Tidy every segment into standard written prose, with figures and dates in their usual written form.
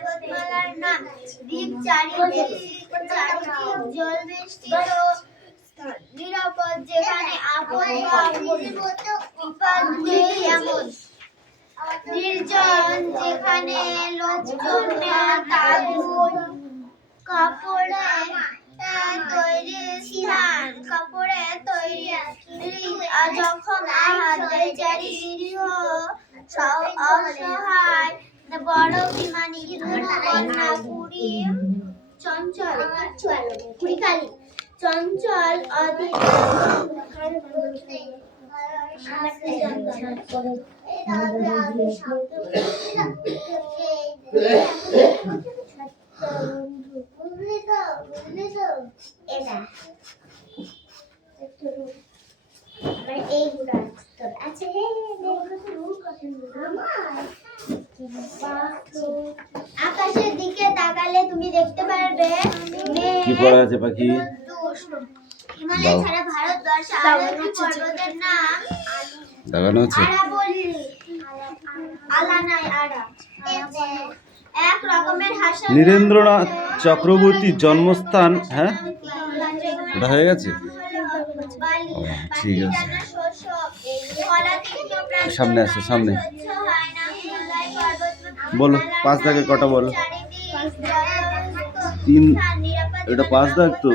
পর্বতমালার নাম। দ্বীপ চারিদিক জল বেষ্টিত, নিরাপদ যেখানে আপদ বিপদ নেই এমন। নির্জন যেখানে লোকজন না তাঁবুর, কাপড়ে তৈরি স্থান, কাপড়ে তৈরি যখন আহার বেচারি নিরীহ অসহায় বড় বিমানী কন্যা পুরী চঞ্চল চঞ্চল অধিক আকাশের দিকে তাকালে তুমি দেখতে পারবে কি পড়া আছে পাখি? হিমালয় ছাড়া ভারতবর্ষে আরো পর্বতের নাম লাগানো আছে এক রকমের হাসা। নীরেন্দ্রনাথ চক্রবর্তীর জন্মস্থান। হ্যাঁ, এটা হয়ে গেছে। ঠিক আছে, সামনে আসো, সামনে বলো। 5 দাগের কটা বলো? 3। এটা 5 দাগ তো।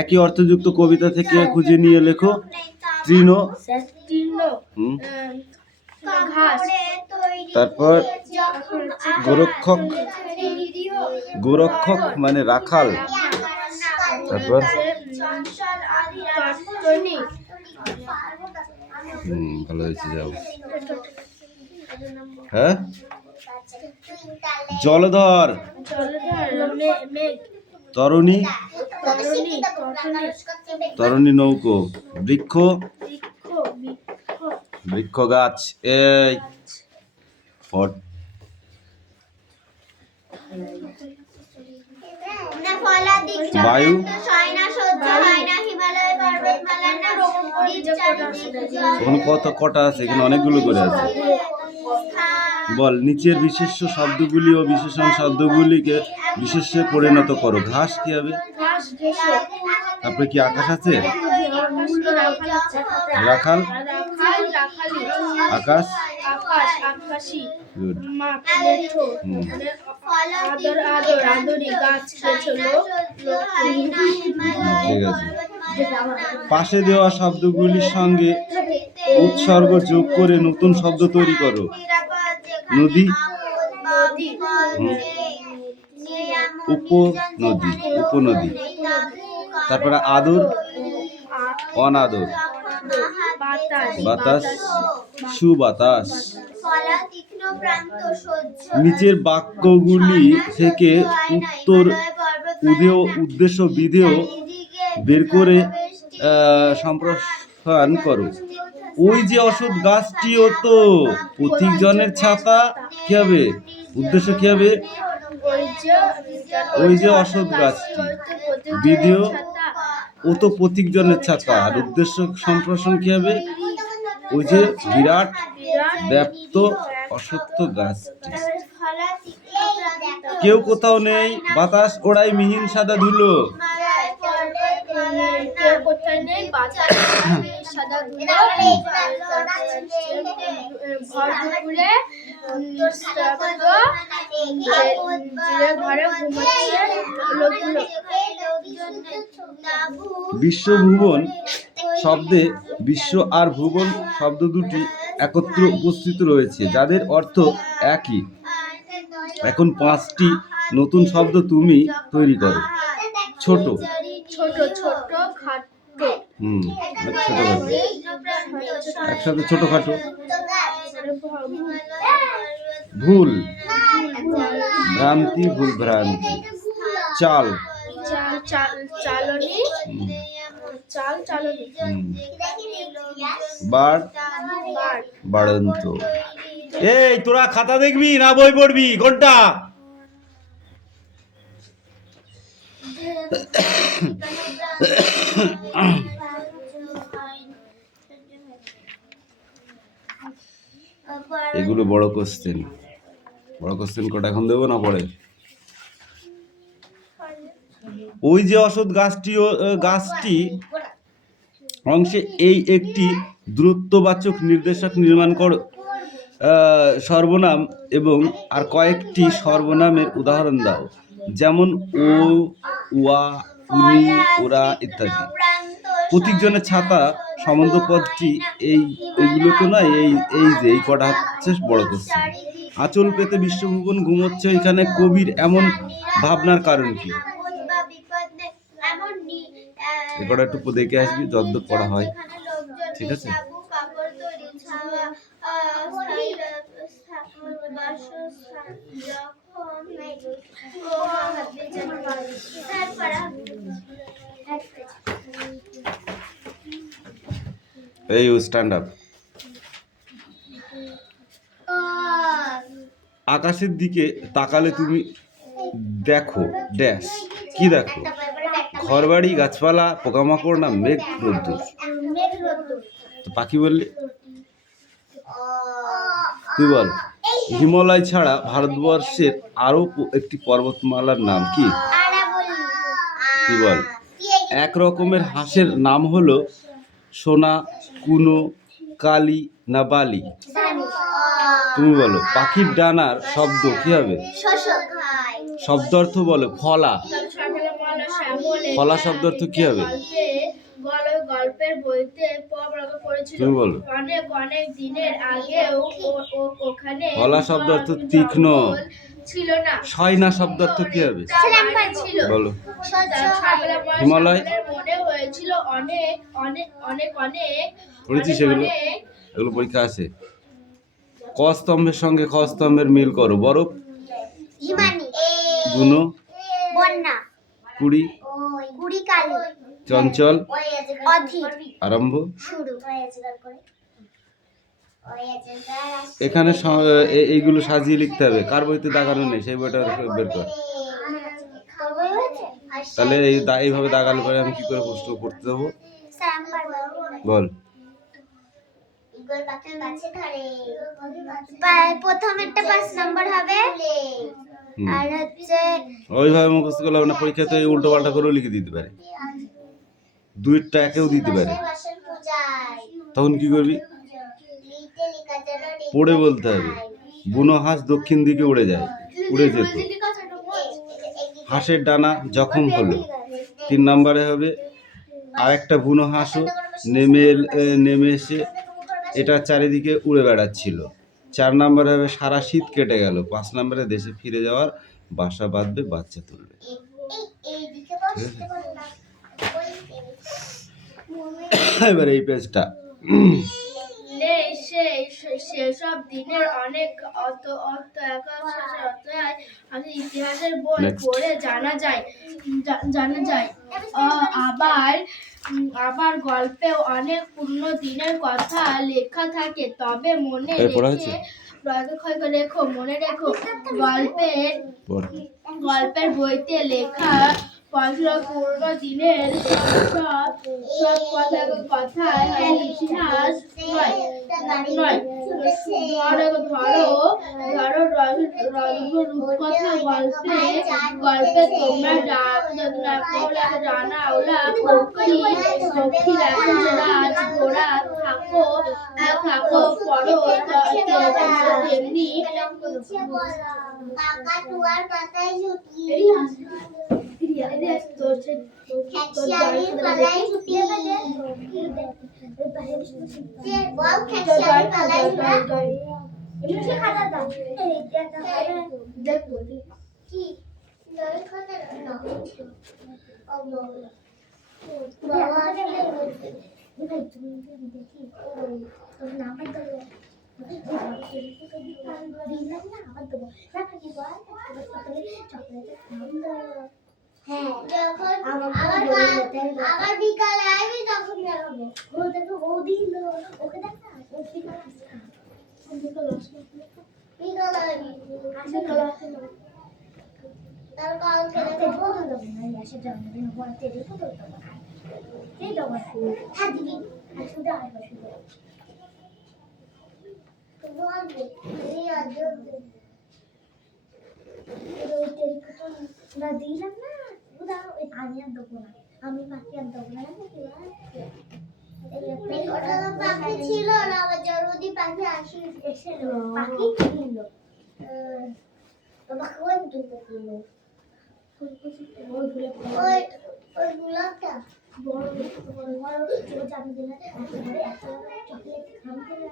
একই অর্থযুক্ত কবিতা থেকে খুঁজে নিয়ে লেখো। তৃণ, তারপর গোরক্ষক, গোরক্ষক মানে রাখাল, তারপর ভালো হয়েছে, যাও। হ্যাঁ, জলধর, তরুণী, তরুণী নৌকো, বৃক্ষ, বৃক্ষ গাছ। এই বায়ু, এখন কটা আছে? এখানে অনেকগুলো করে আছে। বল, নিচের বিশেষ্য শব্দগুলি ও বিশেষণ শব্দগুলিকে বিশেষ্যে পরিণত করো। ঘাস কি হবে? তারপরে কি আকাশ আছে? রাখাল, আকাশ, গুড। ঠিক আছে। পাশে দেওয়া শব্দগুলির সঙ্গে উৎসর্গ যোগ করে নতুন শব্দ তৈরি করো। নদী, উপনদী, উপনদী। তারপরে আদর, অনাদর, বাতাস, সুবাতাস। নিচের বাক্যগুলি থেকে উত্তর, উদেয়, উদ্দেশ্য, বিধেয় বের করে সম্প্রসারণ করো। ওই যে অশ্বত্থ গাছটিও তো পথিকজনের ছাতা। কি হবে? উদ্দেশ্য কি হবে? ওই যে অশ্বত্থ গাছটি, বিধেয়, ও তো পথিকজনের ছাতা। আর উদ্দেশ্য সম্প্রসারণ কি হবে? ওই যে বিরাট ব্যাপ্ত অশ্বত্থ গাছটি। কেউ কোথাও নেই, বাতাস ওড়াই মিহিন সাদা ধুলো। বিশ্বভুবন শব্দে বিশ্ব আর ভুবন শব্দ দুটি একত্র উপস্থিত রয়েছে, যাদের অর্থ একই। এখন 5টি নতুন শব্দ তুমি তৈরি করো। ছোট, ছোট, ছোট, খাটো। ছোটখাটো, একসাথে ছোটখাটো। ভুল, ভ্রান্তি, ভুল ভ্রান্তি। চাল, চালনি, চাল, চালনি। বাড়, বাড়ন্ত। এই তোরা খাতা দেখবি না বই পড়বি? কোনটা? এগুলো বড় কোশ্চেন, বড় কোশ্চেন কটা এখন দেবো না পরে? ওই যে অসৎ গাছটি অংশে এই একটি দূরত্ববাচক নির্দেশক নির্মাণ করো। সর্বনাম এবং আর কয়েকটি সর্বনামের উদাহরণ দাও, যেমন ও, ওয়া, উনি, ওরা ইত্যাদি। প্রতীকজনের ছাতা সম্বন্ধ পদটি এইগুলো তো নয়, এই কটা হচ্ছে বড় কোশ্চেন। আঁচল পেতে বিশ্বভুবন ঘুমোচ্ছে, এখানে কবির এমন ভাবনার কারণ কি? এ কটা একটু দেখে আসবি যতদূর পড়া হয়, ঠিক আছে? এই স্ট্যান্ড আপ। আকাশের দিকে তাকালে তুমি দেখো ড্যাশ, কি দেখো? ঘরবাড়ি, গাছপালা, পোকামাকড় না মেঘ রোদ্দুর? তো পাখি বললি, তুই বল। হিমালয় ছাড়া ভারতবর্ষের আরো একটি পর্বতমালার নাম কি? তুই বল। এক রকমের হাঁসের নাম হলো সোনা, কুনো, কালি না বালি? তুমি বলো। পাখির ডানার শব্দ কি হবে? শব্দ অর্থ বলো। ফলা, ফলা শব্দ অর্থ কি হবে? গল্পের বইতে তুমি বলো। অনেক অনেক দিনের আগেও ওখানে ফলা শব্দ অর্থ তীক্ষ্ণ। ছিল না। সয়না শব্দ অর্থ কি হবে? বলো। হিমালয় মনে হয়েছিল অনেক অনেক অনেক অনেক পড়েছিস এগুলো? এগুলো পরীক্ষা আছে। ক স্তম্ভের সঙ্গে খ স্তম্ভের মিল করো। বরফ, গুনো, কুড়ি, চঞ্চল, আরম্ভ। এখানে এইগুলো সাজিয়ে লিখতে হবে। কার বইতে দাগানো নেই সেই বইটা বের কর। তাহলে এইভাবে দাগালে পরে আমি কি করে প্রশ্ন করতে দেবো? বল। প্রথমেরটা 5 নম্বর হবে, আর হচ্ছে ওইভাবে মুখস্থ করলে না, পরীক্ষাতে উল্টো পাল্টা করেও লিখে দিতে পারে, দুইটা একেও দিতে পারে। তখন কি করবি? পড়ে বলতে হবে। বুনো হাঁস দক্ষিণ দিকে উড়ে যেত। হাঁসের ডানা জখম হলো। 3 নম্বরে হবে আরেকটা বুনো হাঁসও নেমে এসে এটা চারিদিকে উড়ে বেড়াচ্ছিল। 4 নম্বরে হবে সারা শীত কেটে গেল। 5 নম্বরে দেশে ফিরে যাওয়ার বাসা বাঁধবে, বাচ্চা তুলবে। এবার এই পেজটা সেসব দিনের অনেক ইতিহাসের বই পড়ে জানা যায়। আবার গল্পেও অনেক পুরনো দিনের কথা লেখা থাকে। তবে মনে রেখো গল্পের বইতে লেখা পুরনো দিনের সব কথা ইতিহাস নয়। ধরো রূপকথা গল্পে তোমরা জানাওলা পক্ষী রাজ ঘোড়া থাকো পড়ো, তেমনি আবার বিকালে আসবি তখন দেখাবো। ওকে দেখ না, না দিলাম না উদাহরণ ওই আমি আর দেবো না আমি পাখি আর দেবো না ওটা তো পাখি ছিল না আবার জন্মদিন পাখি আসি এসেছিল পাখি ছিল বাবা কোন দুটো ছিল ওই ওই গোলাপটা বড় বড় বড় জন্মদিনে একটা চকলেট খামতে না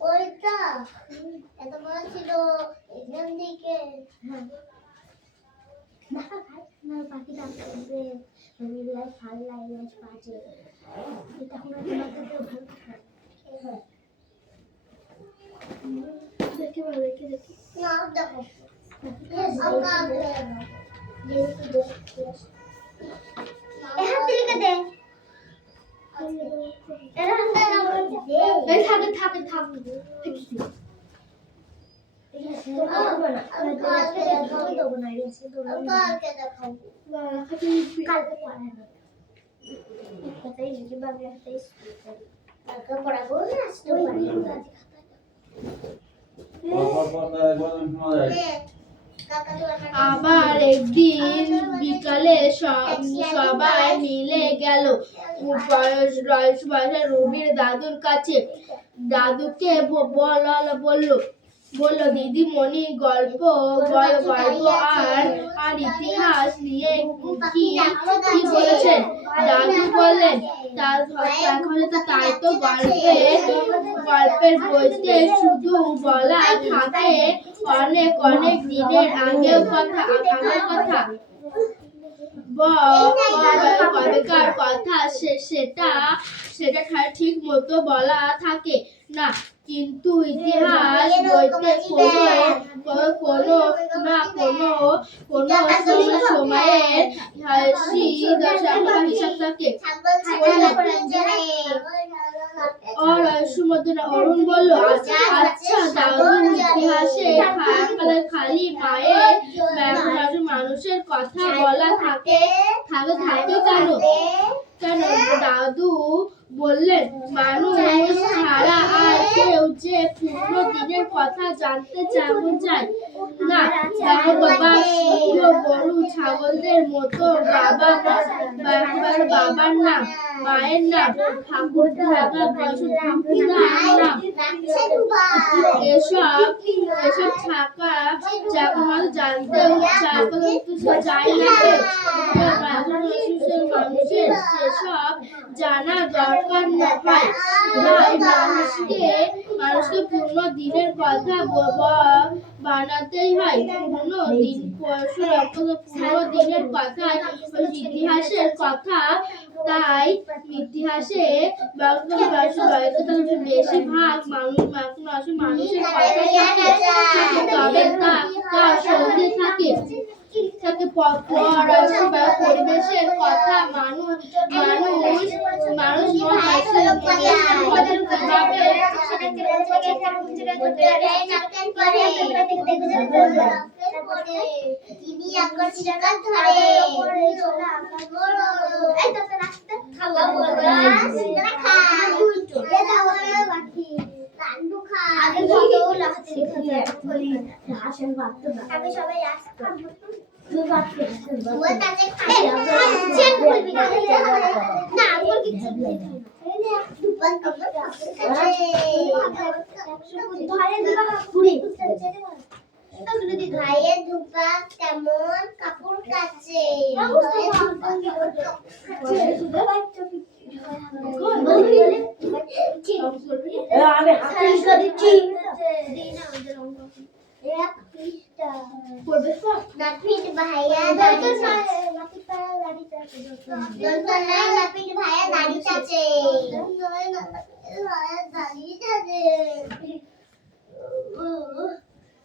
ওইটা এত বড় ছিল এখান থেকে দেখা খাই না পাখিটা আসবে আমি লাইক ভালো লাগে পাঁচে এটা কোনো তোমার কাছে ভালো থাকে দেখি ভালো দেখি দেখি না দেখো আকা দেখি দেখি এখান থেকে দে এরা হাতে না দে থাকে থাকে থাকে দেখি কালকে দেখাবো না কালকে দেখাবো কালকে পড়াবো কথাই যেভাবে কালকে পড়াবো না আজকে আবার একদিন বিকালে সবাই মিলে গেল বয়সে রবির দাদুর কাছে। দাদুকে বলল দিদিমণি গল্প আর ইতিহাস নিয়ে কি বলেছেন? দাদু বললেন তাই তো গল্পের বইতে শুধু বলা থাকে অনেক অনেক দিনের আগের কথা কবেকার কথা সেটা ঠিক মতো বলা থাকে না, কিন্তু ইতিহাস বইতে কোনো সময়ের হিসাব থাকে। অরুণ বলল, আচ্ছা দাদু, ইতিহাসে খালি মায়ের মানুষের কথা বলা থাকে কেন? দাদু বললেন, মানুষ ছাড়া আর কেউ যে পুরনো দিনের কথা জানতে চায় না। বাবা গরু ছাগলদের মতো বাবার নাম, মায়ের নাম, ঠাকুর থাকা নাম, এসব থাকা জানতেও চায় না মানুষের সেসব জানা দরকার হয়। মানুষকে পুরনো দিনের কথা বানাতেই হয়। পুরনো দিনের কথা ইতিহাসের কথা, তাই ইতিহাসে বেশিরভাগ মানুষের কথা তবে তা সঙ্গে থাকে পরিবেশের কথা, আমি সবাই ভাইয়ের ধুপা কেমন কাপড় কাচ্ছে নাপিত ভাইয়া দাঁড়িয়ে আছে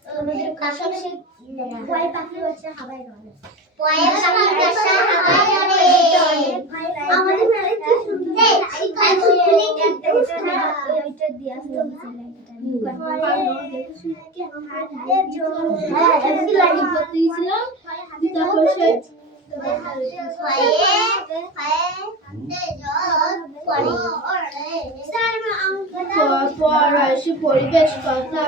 আমাদের কাছে ভয় পাখি হচ্ছে হাওয়ায় রয়ে আমাদের মেলায় কি সুন্দর এইটা দিয়া পরিবেশ কথা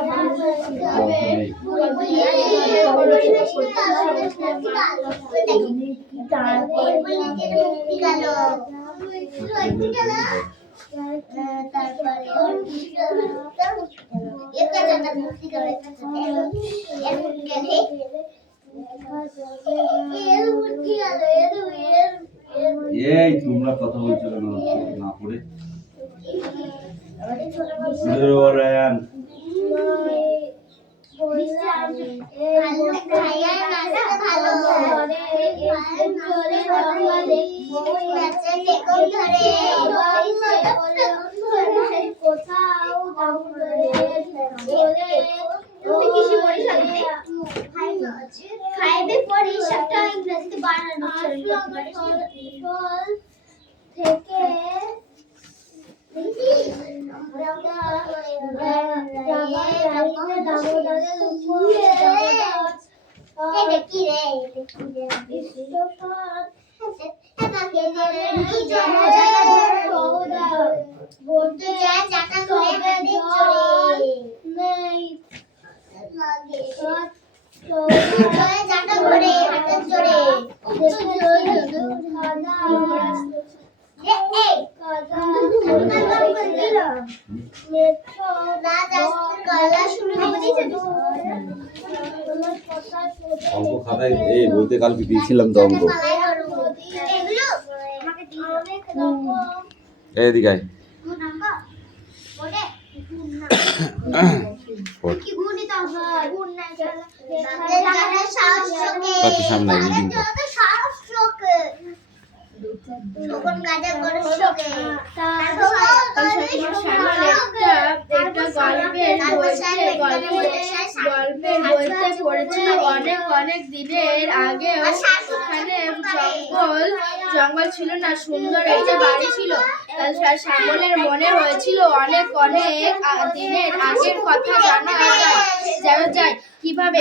এই তোমরা কথা বলছো কেন না পড়ে? ফাইভে পড়িস একটা ইংরেজিতে বানানো থেকে অঙ্ক খাতায় এই বইতে কালকে দিয়েছিলাম তো অঙ্ক। এইদিকে আয়। বাকি সামনে রিডিং কর। গল্পের বইতে পড়েছিল অনেক অনেক দিনের আগেও ওখানে জঙ্গল ছিল না, সুন্দর একটা বাড়ি ছিল। শ্যামলের মনে হয়েছিল অনেক অনেক দিনের আগের কথা জানা যায় কিভাবে।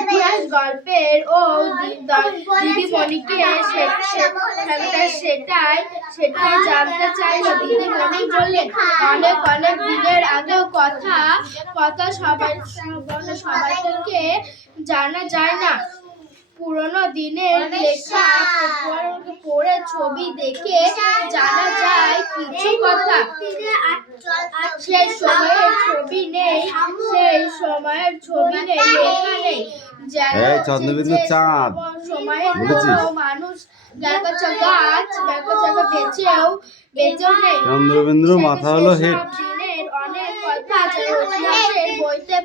ইতিহাস গল্পের ও দিদিমণিকে সেটাই জানতে চাইল। দিদিমণি বললেন অনেক অনেক দিনের আগেও কথা সবাইকে জানা যায় না। পুরনো দিনের লেখা পড়ে ছবি দেখে জানা যায় কিছু কথা। সেই সময়ের ছবি নেই, লেখা নেই। চন্দ্রবিন্দু চাঁদ সময়ের কোনো মানুষ গাছ বেঁচেও নেই। চন্দ্রবিন্দু মাথা হলো হেড। দিনের অনেক কথা ইতিহাসের বইতে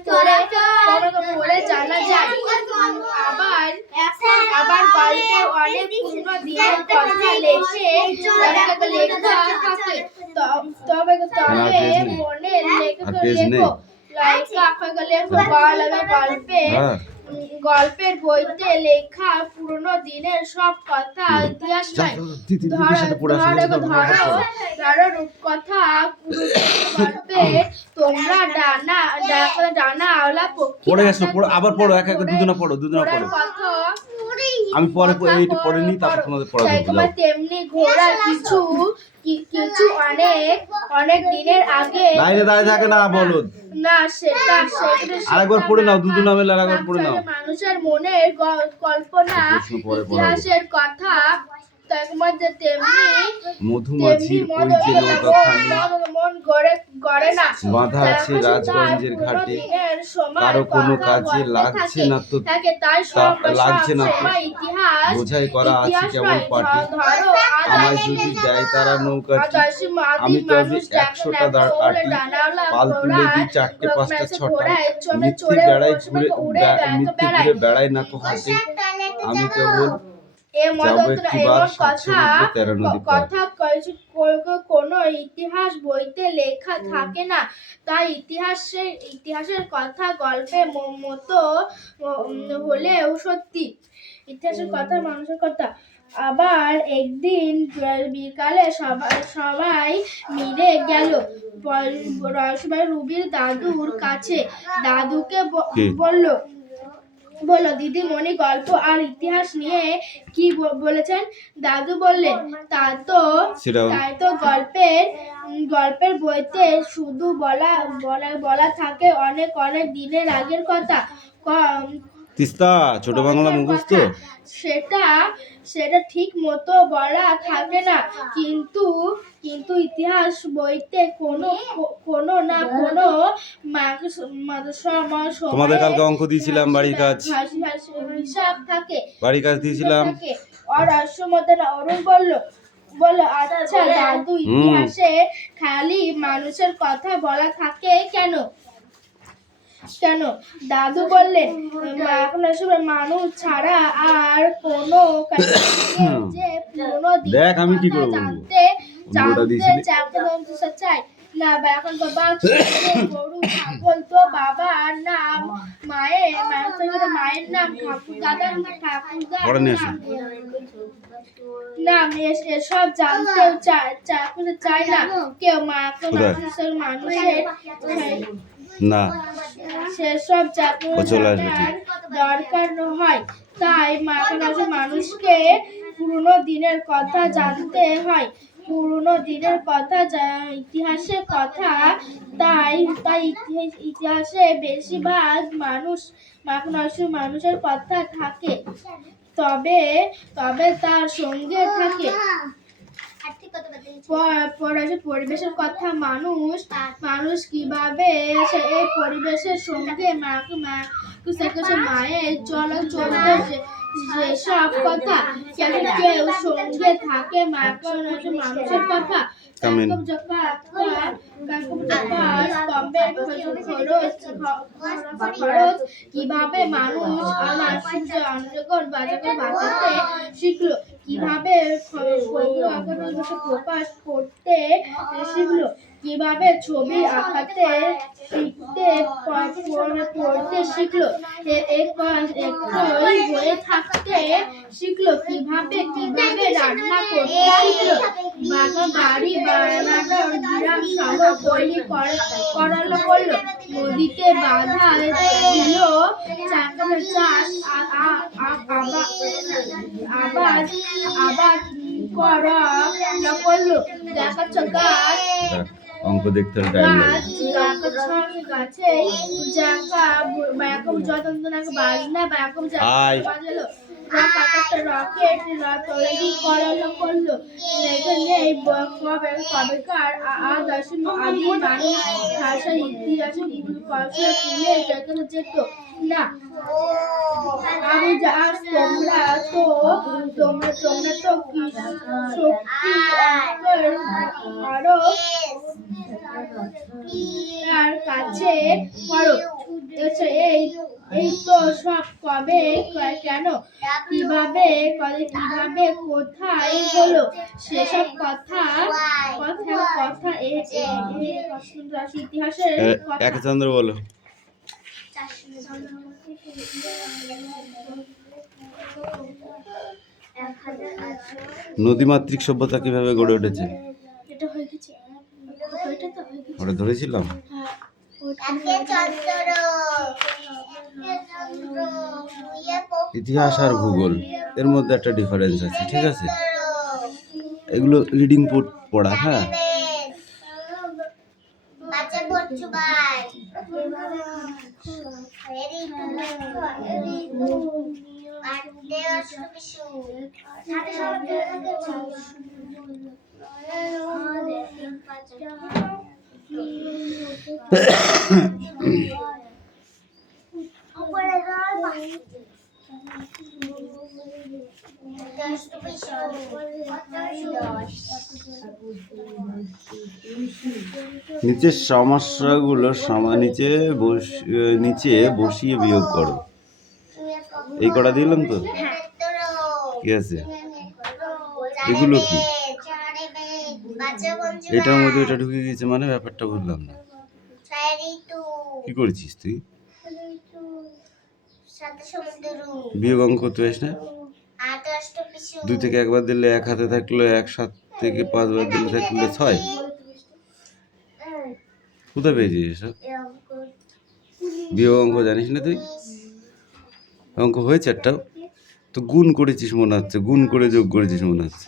পড়ে জানা যায়। আবার গল্পে অনেক পুরনো দিনের কথা লেখা থাকে। তবে মনের গল্পের বইতে লেখা পুরনো দিনের সব কথা ইতিহাস নয়। ধরো রূপকথা গল্পে তোমরা ডানা আওলা পড়ে গেছো, আবার পড়ো, এক এক দুজনে পড়ো। আমি পরে পড়ে নিই, তারপর তোমাদের পড়াবো। তেমনি ঘোড়া কিছু অনেক দিনের আগে বাইরে দাঁড়িয়ে থাকে না, বলদ না, সেটা আরেকবার পড়ে নাও, দুজনে মিলে আরেকবার পড়ে নাও। মানুষের মনের কল্পনা ইতিহাসের কথা মধুমাছির ওই যে মন গড়ে না। বাঁধা আছে রাজগঞ্জের ঘাটে, কারো কোনো কাজে লাগছে না তো বোঝাই করা আছে কেমন পাটি। আমায় যদি দেয় তারা নৌকাটি, আমি তবে 100টা আটি। পাল তুলে দিই 4টে 5টা 6টা, মিথ্যে ঘুরে বেড়ায় না তো হাটে। আমি কেবল যাবো একটিবার 7 সমুদ্র 13 নদী পার। কোনো ইতিহাস বইতে লেখা থাকে না, তাই ইতিহাসের কথা গল্পের মতো হলেও সত্যি। ইতিহাসের কথা মানুষের কথা। আবার একদিন বিকালে সবাই মিলে গেল রুবির দাদুর কাছে। দাদুকে বলল দিদিমণি গল্প আর ইতিহাস নিয়ে কি বলেছেন? দাদু বললেন তাই তো গল্পের বইতে শুধু বলা থাকে অনেক অনেক দিনের আগের কথা। তিস্তা ছোট বাংলা মুখস্থ? সেটা সেটা ঠিক মতো বলা থাকে না, কিন্তু কিন্তু ইতিহাস বইতে কোনো না কোনো তোমাদের কালকে অঙ্ক দিয়েছিলাম বাড়ির কাজ, হিসাব থাকে, বাড়ির কাজ দিয়েছিলাম। অরুণ বলল আচ্ছা দাদু, ইতিহাসে খালি মানুষের কথা বলা থাকে কেন? দাদু বললেন মানুষ ছাড়া আর কোনো যে পুরনো দেখ আমি কি করে জানতে চাই না। এখন বাবা গরু ছাগল তো বাবার নাম, মায়ের নাম, ঠাকুর দাদার নাম এসব জানতে চায় না কেউ। মানুষের না সেসব জানার দরকার হয়, তাই মানুষকে পুরনো দিনের কথা জানতে হয়, পুরনো দিনের কথা, ইতিহাসের কথা। তাই ইতিহাসে বেশিরভাগ মানুষের কথা থাকে, তবে তার সঙ্গে থাকে পরিবেশের কথা। মানুষ কিভাবে এই পরিবেশের সঙ্গে মায়ের চলতে যেসব কথা। কেউ সঙ্গে থাকে মানুষের কথা। কিভাবে মানুষ বাঁচাতে শিখলো, কিভাবে প্রকাশ করতে শিখলো, কিভাবে ছবি আঁকাতে পড়তে শিখলো, হয়ে থাকতে শিখলো, কিভাবে রান্না করতে শিখলো, বাড়ি বানানোর গ্রাম শহর তৈরি করলো, নদীতে বাধা দিল, চাষ আবাদ করলো, দেখাচ্ছ গাছ অঙ্ক দেখতে গাছে রকেট তৈরি করলো। কবেকার আদি মানুষ ভাষা ইতিহাসে তুলে যেত না। তোমরা তো শক্তি আরো তার কাছে করো। এই তো সব কবে কেন কিভাবে কোথায় হলো সেসব কথা ইতিহাসের একচন্দ্র বলো। নদীমাতৃক সভ্যতা কিভাবে গড়ে উঠেছে? ওটা ধরেছিলাম। ইতিহাস আর ভূগোল এর মধ্যে একটা ডিফারেন্স আছে, ঠিক আছে? এগুলো রিডিং পড়া। হ্যাঁ, নিচের সমস্যাগুলো নিচে বসিয়ে বিয়োগ করো। এই কটা দিলাম তো, ঠিক আছে? এগুলো কি? এটার মধ্যে এটা ঢুকে গেছে, মানে ব্যাপারটা বুঝলাম না। কি করেছিস তুই? বিয়োগ অঙ্ক করতে পারিস না? 2 থেকে 1 বার দিলে 1 হাতে থাকলো 1, 7 থেকে 5 বার দিলে থাকলে 6। কোথায় পেয়েছিস এসব বিয়োগ অঙ্ক? জানিস না তুই? অঙ্ক হয়েছে একটাও তো? গুণ করেছিস মনে হচ্ছে, গুণ করে যোগ করেছিস মনে হচ্ছে।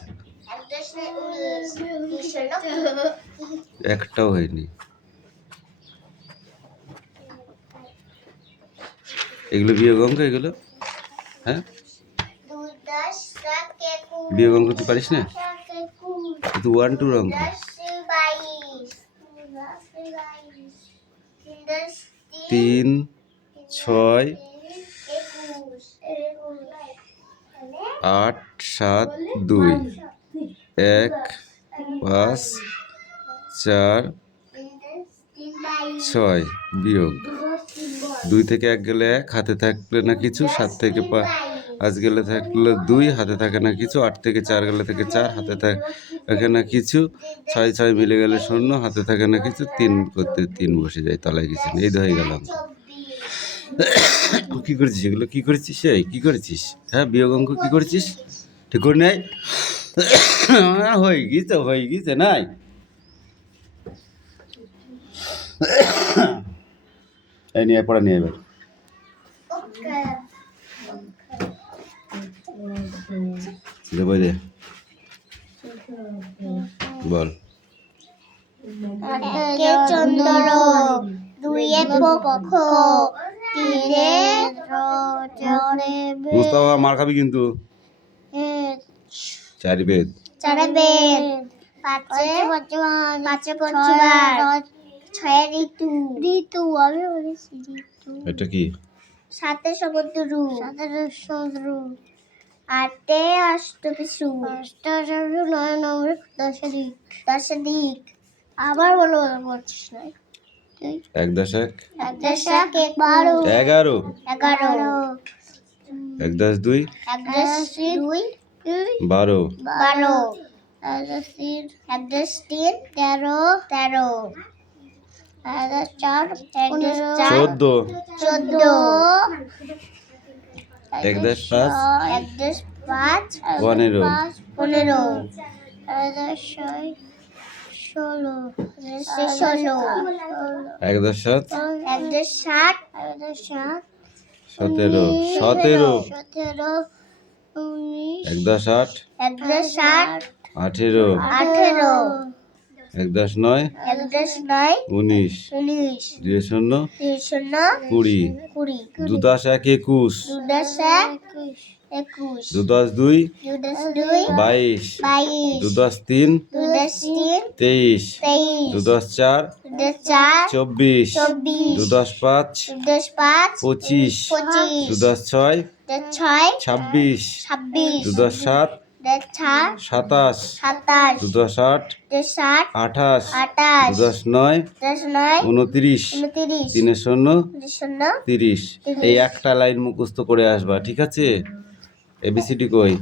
একটাও হয়নি। এগুলো বিয়োগ অঙ্ক এগুলো? হ্যাঁ, 2 10 21 বিয়োগ অঙ্ক তুই পারিস না? 21 তুই 1 2 অঙ্ক। 10 22 3 6 8 7 2 1 5 4 6 বিয়োগ 2 থেকে 1 গেলে 1, হাতে থাকলে না কিছু। 7 থেকে 5 গেলে থাকলে 2, হাতে থাকে না কিছু। 8 থেকে 4 গেলে থেকে 4, হাতে থাকে না কিছু। 6 6 মিলে গেলে 0, হাতে থাকে না কিছু। 3 করতে 3 বসে যায়, তলায় কিছু নেই। এই তো হয়ে গেল অঙ্ক। কি করেছিস এগুলো? কি করেছিস? এই কি করেছিস? হ্যাঁ, বিয়োগ অঙ্ক কি করেছিস? ঠিক করে নাই? হয়ে গিয়েছে নাই? এই নিয়ে পড়া নিয়ে এবার দেবো দে, বল। একে চন্দ্র, দুইয়ে পক্ষ, তিনে মুস্তাফা মার খাবি কিন্তু। 4 বেদ, চারে বেদ, পাঁচে পঞ্চবার, ছয়ে ঋতু, আমি বলেছি ঋতু। এটা কি? 7 সমুদ্র, 8 অষ্টপিছু, 9 নম্বর দশ দিক। আবার বলো, বলছিস না? 1 10 1 1 10 11 11 1 10 2 1 10 2 12 12 1 10 3 13 1 10 4 14 14 1 10 5 1 10 5 15 15 1 10 16 1 10 7 1 10 7 17 1 10 8 1 10 8 18 1 10 9 19 2 0 20 2 10 1 21 2 10 2 22 2 10 3 23 2 10 4 24 2 10 5 25 2 10 6 26 2 10 7 27 2 10 8 28 2 10 9 29 3 0 30। এই একটা লাইন মুখস্থ করে আসবা, ঠিক আছে? এবিসিডি কই?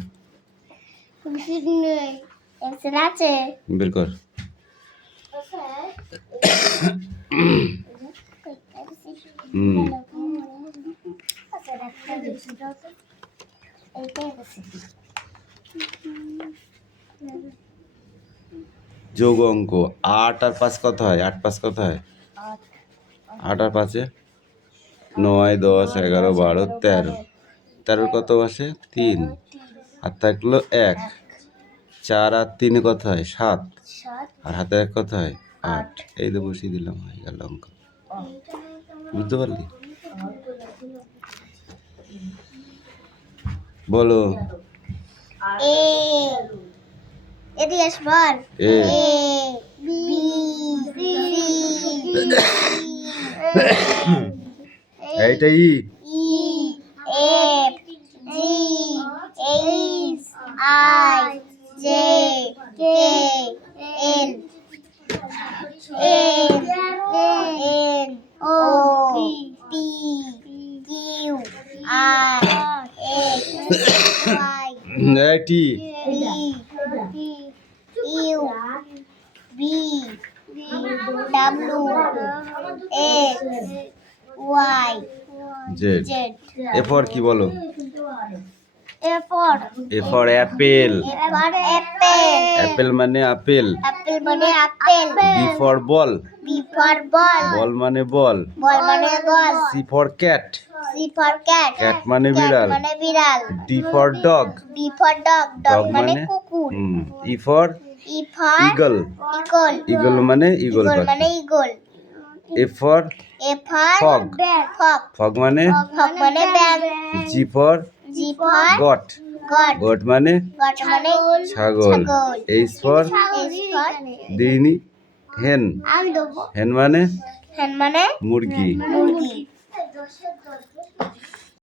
আছে বের কর। যোগ অঙ্ক। 8 আর 5 কত হয়? 8 5 কত হয়? 8 আর 5 9 10 11 12 13। 13 কত বসে? 3, আর থাকলো 1। 4 আর 3 কত হয়? 7, আর হাতে 1 কত হয়? 8। এই তো বসিয়ে দিলাম, হয়ে গেল অঙ্ক। বুঝতে পারলি? বলো। এদিকে বল। এ বি এইটা E. F G H I J K L N O P Q R S Y এইটি U V W X Y Z. Z. A for কি বলো? A for apple. Apple. Apple মানে আপেল। Apple মানে আপেল। B for ball. B for ball. Ball মানে বল। Ball মানে বল। C for cat. C for cat. Cat মানে বিড়াল। ক্যাট মানে বিড়াল। D for dog. D for dog. Dog মানে কুকুর। E for E for eagle. Eagle. Eagle মানে ইগল ইগল পাখি। মানে eagle. F for A for Fog. Fog. Fog মানে Fog মানে bag. G for G for goat, God. Goat মানে God মানে ছাগল, এইচ ফর H for দিইনি হেন, আমি দেবো। হেন মানে Hen মানে মুরগি। মুরগি।